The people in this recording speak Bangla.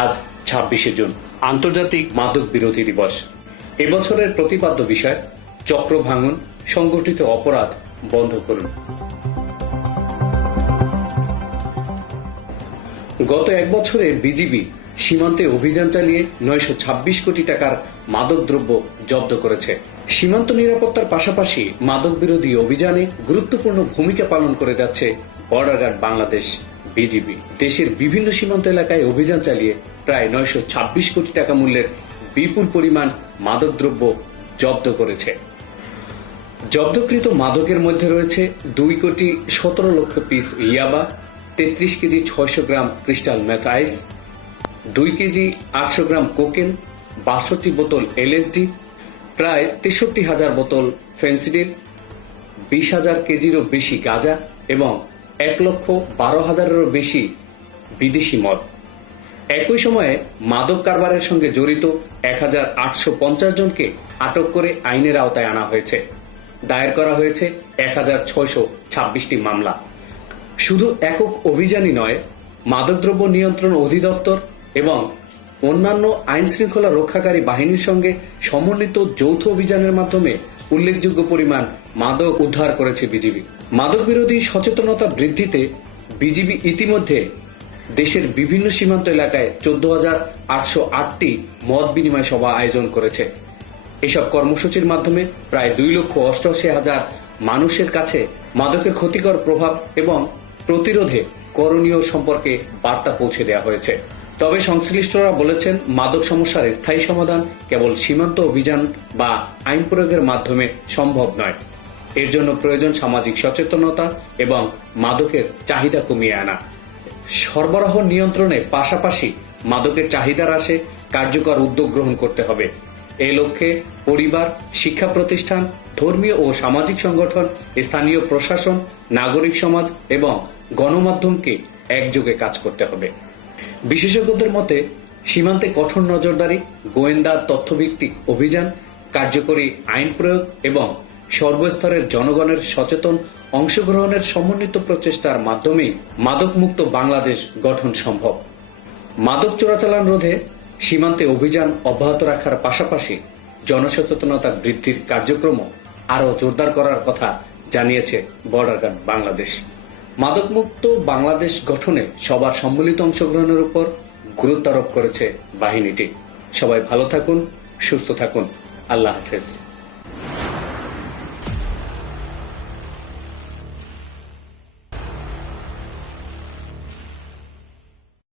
আজ ২৬শে জুন, আন্তর্জাতিক মাদক বিরোধী দিবস। এবছরের প্রতিপাদ্য বিষয় চক্র ভাঙুন, সংগঠিত অপরাধ বন্ধ করুন। গত এক বছরে বিজিবি সীমান্তে অভিযান চালিয়ে ৯২৬ কোটি টাকার মাদকদ্রব্য জব্দ করেছে। সীমান্ত নিরাপত্তার পাশাপাশি মাদক বিরোধী অভিযানে গুরুত্বপূর্ণ ভূমিকা পালন করে যাচ্ছে বর্ডার গার্ড বাংলাদেশ বিজিবি। দেশের বিভিন্ন সীমান্ত এলাকায় অভিযান চালিয়ে প্রায় ৯২৬ কোটি টাকা মূল্যের বিপুল পরিমাণ মাদকদ্রব্য জব্দ করেছে। জব্দকৃত মাদকের মধ্যে রয়েছে ২,১৭,০০,০০০ পিস ইয়াবা, ৩৩ কেজি ৬০০ গ্রাম ক্রিস্টাল মেথ আইস, ২ কেজি ৮০০ গ্রাম কোকেন, ৬২ বোতল এলএসডি, প্রায় ৬৩,০০০ বোতল ফেন্সিডিল, ২০,০০০ কেজিরও বেশি গাঁজা এবং ১,১২,০০০-এরও বেশি বিদেশি মদ। একই সময়ে মাদক কারবারের সঙ্গে জড়িত ১,৮৫০ জনকে আটক করে আইনের আওতায় আনা হয়েছে। দায়ের করা হয়েছে ১,৬২৬টি মামলা। শুধু একক অভিযানই নয়, মাদকদ্রব্য নিয়ন্ত্রণ অধিদপ্তর এবং অন্যান্য আইন শৃঙ্খলা রক্ষাকারী বাহিনীর সঙ্গে সমন্বিত যৌথ অভিযানের মাধ্যমে উল্লেখযোগ্য পরিমাণ মাদক উদ্ধার করেছে বিজিবি। মাদক বিরোধী সচেতনতা বৃদ্ধিতে বিজিবি ইতিমধ্যে দেশের বিভিন্ন সীমান্ত এলাকায় ১৪,৮০৮টি মত বিনিময় সভা আয়োজন করেছে। এসব কর্মসূচির মাধ্যমে প্রায় ২,৮৮,০০০ মানুষের কাছে মাদকের ক্ষতিকর প্রভাব এবং প্রতিরোধে করণীয় সম্পর্কে বার্তা পৌঁছে দেওয়া হয়েছে। তবে সংশ্লিষ্টরা বলেছেন, মাদক সমস্যার স্থায়ী সমাধান কেবল সীমান্ত অভিযান বা আইন প্রয়োগের মাধ্যমে সম্ভব নয়। এর জন্য প্রয়োজন সামাজিক সচেতনতা এবং মাদকের চাহিদা কমিয়ে আনা। সরবরাহ নিয়ন্ত্রণের পাশাপাশি মাদকের চাহিদা হ্রাসে কার্যকর উদ্যোগ গ্রহণ করতে হবে। এই লক্ষ্যে পরিবার, শিক্ষা প্রতিষ্ঠান, ধর্মীয় ও সামাজিক সংগঠন, স্থানীয় প্রশাসন, নাগরিক সমাজ এবং গণমাধ্যমকে একযোগে কাজ করতে হবে। বিশেষজ্ঞদের মতে, সীমান্তে কঠোর নজরদারি, গোয়েন্দা তথ্যভিত্তিক অভিযান, কার্যকরী আইন প্রয়োগ এবং সর্বস্তরের জনগণের সচেতন অংশগ্রহণের সমন্বিত প্রচেষ্টার মাধ্যমেই মাদকমুক্ত বাংলাদেশ গঠন সম্ভব। মাদক চোরাচালান রোধে সীমান্তে অভিযান অব্যাহত রাখার পাশাপাশি জনসচেতনতা বৃদ্ধির কার্যক্রমও আরও জোরদার করার কথা জানিয়েছে বর্ডার গার্ড বাংলাদেশ। মাদকমুক্ত বাংলাদেশ গঠনে সবার সম্মিলিত অংশগ্রহণের উপর গুরুত্ব আরোপ করেছে বাহিনীটি। সবাই ভালো থাকুন, সুস্থ থাকুন। আল্লাহ হাফেজ।